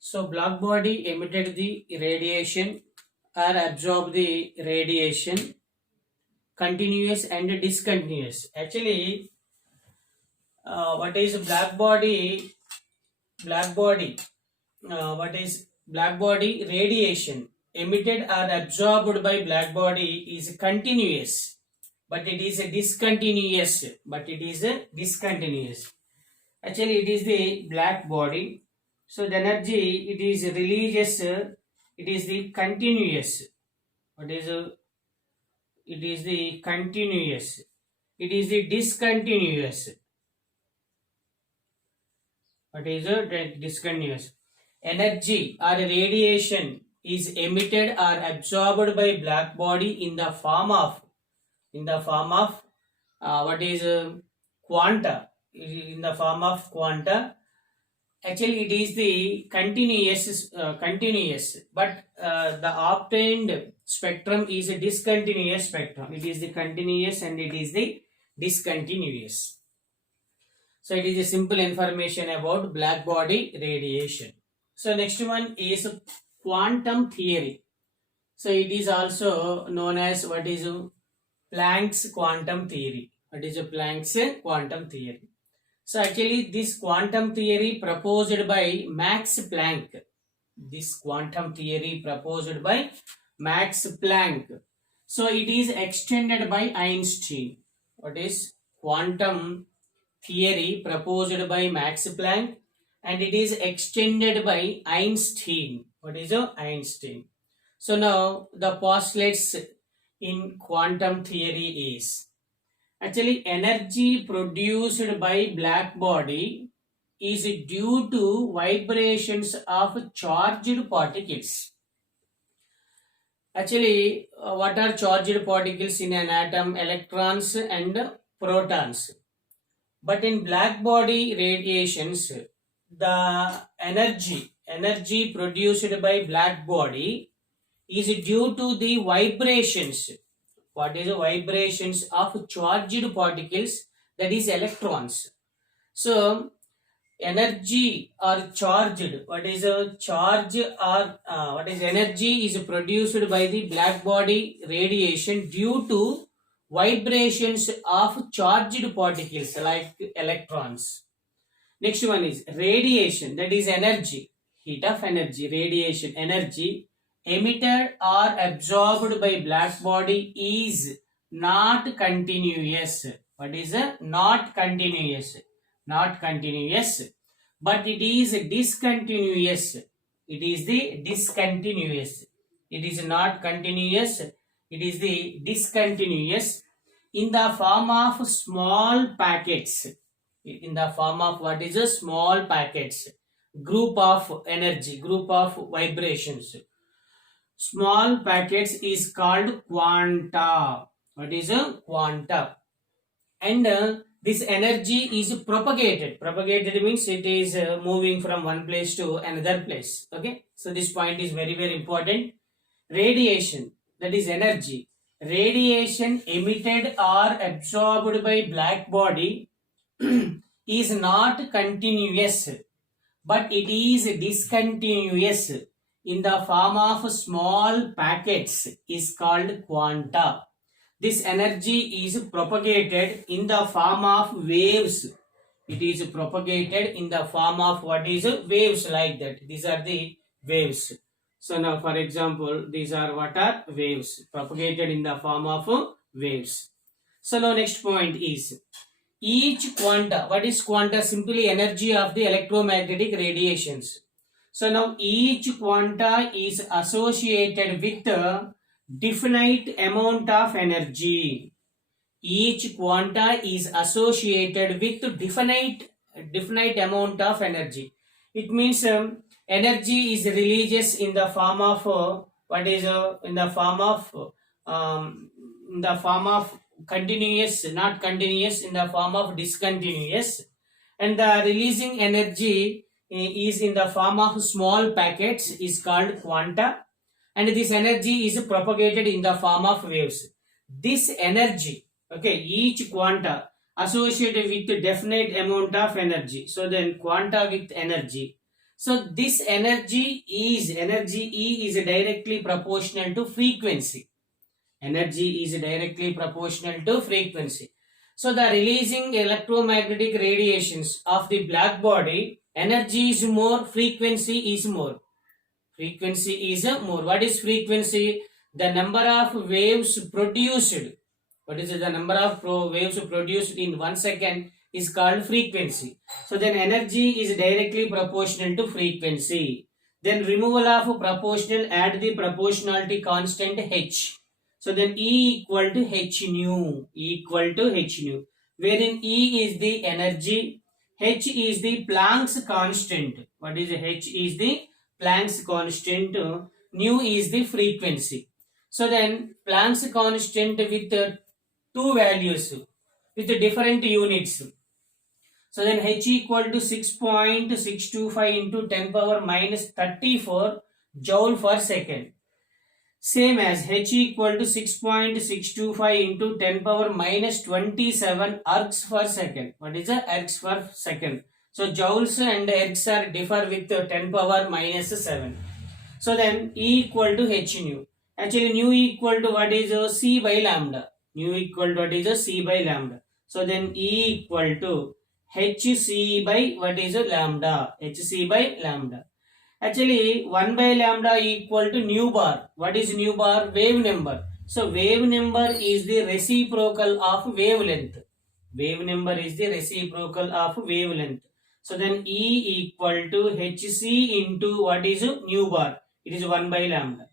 So black body emitted the radiation or absorbed the radiation, continuous and discontinuous. Actually, what is black body? Black body. What is black body? Radiation emitted or absorbed by black body is continuous, but it is a discontinuous. Actually, it is the black body. So the energy it is releases. It is the continuous. What is it is the continuous. It is the discontinuous. What is discontinuous? Energy or radiation is emitted or absorbed by black body in the form of what is quanta, in the form of quanta. Actually, it is the continuous, but the obtained spectrum is a discontinuous spectrum. It is the continuous and it is the discontinuous. So it is a simple information about black body radiation. So next one is quantum theory. So it is also known as what is Planck's quantum theory. What is Planck's quantum theory? So actually this quantum theory proposed by Max Planck. This quantum theory proposed by Max Planck. So it is extended by Einstein. What is quantum theory proposed by Max Planck and it is extended by Einstein. What is Einstein? So now the postulates in quantum theory is actually energy produced by black body is due to vibrations of charged particles. Actually, what are charged particles in an atom? Electrons and protons. But in black body radiations, the energy produced by black body is due to the vibrations. What is the vibrations of charged particles? That is electrons. So energy or charged, what is a charge or what is energy is produced by the black body radiation due to vibrations of charged particles like electrons. Next one is radiation, that is energy, heat of energy, radiation, energy emitted or absorbed by black body is not continuous. What is not continuous? Not continuous, but it is discontinuous. It is the discontinuous. It is not continuous. It is the discontinuous in the form of small packets. In the form of what is a small packets, group of energy, group of vibrations. Small packets is called quanta. What is a quanta? And this energy is propagated. Propagated means it is moving from one place to another place. Okay, so this point is very, very important. Radiation, that is energy. Radiation emitted or absorbed by black body is not continuous, but it is discontinuous in the form of small packets is called quanta. This energy is propagated in the form of waves. It is propagated in the form of what is waves, like that. These are the waves. So now for example, these are what are waves propagated in the form of waves. So now next point is each quanta. What is quanta? Simply energy of the electromagnetic radiations. So now each quanta is associated with a definite amount of energy. Each quanta is associated with definite amount of energy. It means energy is released in the form of what is in the form of continuous, not continuous, in the form of discontinuous, and the releasing energy is in the form of small packets is called quanta, and this energy is propagated in the form of waves. This energy, okay, each quanta associated with a definite amount of energy. So then quanta with energy. So this energy E is directly proportional to frequency. Energy is directly proportional to frequency. So the releasing electromagnetic radiations of the black body, energy is more, frequency is more. Frequency is more. What is frequency? The number of waves produced. What is the number of waves produced in 1 second is called frequency. So then energy is directly proportional to frequency. Then removal of proportional, add the proportionality constant h. So then E equal to h nu. E equal to h nu. Wherein E is the energy, h is the Planck's constant. What is h? Is the Planck's constant. Nu is the frequency. So then Planck's constant with two values with different units. So then h equal to 6.625 into 10 power minus 34 joule per second. Same as h equal to 6.625 into 10 power minus 27 ergs per second. What is the ergs per second? So joules and ergs are differ with 10 power minus 7. So then E equal to h nu. Actually nu equal to what is c by lambda. Nu equal to what is c by lambda. So then E equal to hc by what is lambda. Hc by lambda. Actually 1 by lambda equal to nu bar. What is nu bar? Wave number. So wave number is the reciprocal of wavelength. Wave number is the reciprocal of wavelength. So then E equal to hc into what is nu bar. It is 1 by lambda.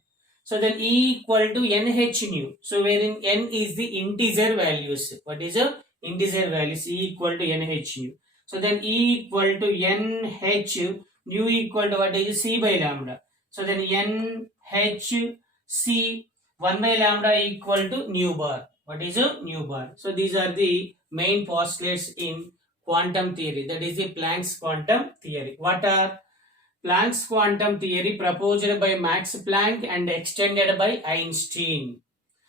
So then E equal to nh nu. So wherein n is the integer values. What is integer values? E equal to nh nu. So then E equal to nh nu equal to what is c by lambda. So then nh c 1 by lambda equal to nu bar. What is a nu bar? So these are the main postulates in quantum theory. That is the Planck's quantum theory. What are Planck's quantum theory? Proposed by Max Planck and extended by Einstein.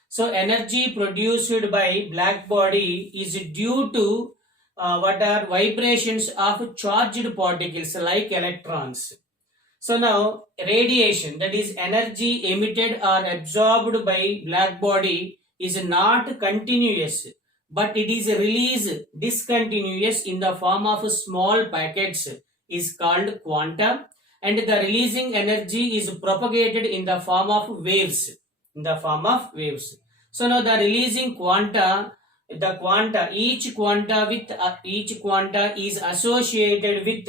So energy produced by black body is due to what are vibrations of charged particles like electrons. So now radiation, that is energy emitted or absorbed by black body, is not continuous, but it is released discontinuous in the form of small packets, is called quanta, and the releasing energy is propagated in the form of waves. In the form of waves. So now the releasing quanta, each quanta is associated with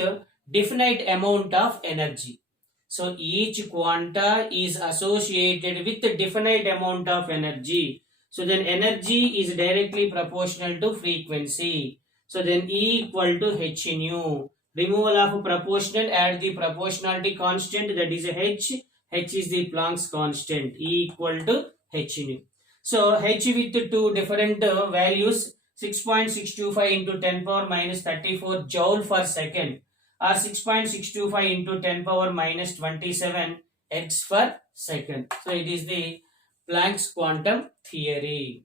definite amount of energy. So each quanta is associated with definite amount of energy. So then energy is directly proportional to frequency. So then E equal to h nu. Removal of proportional, add the proportionality constant, that is h. H is the Planck's constant. E equal to h nu. So h with two different values, 6.625 into 10 power minus 34 joule per second, or 6.625 into 10 power minus 27 x per second. So it is the Planck's quantum theory.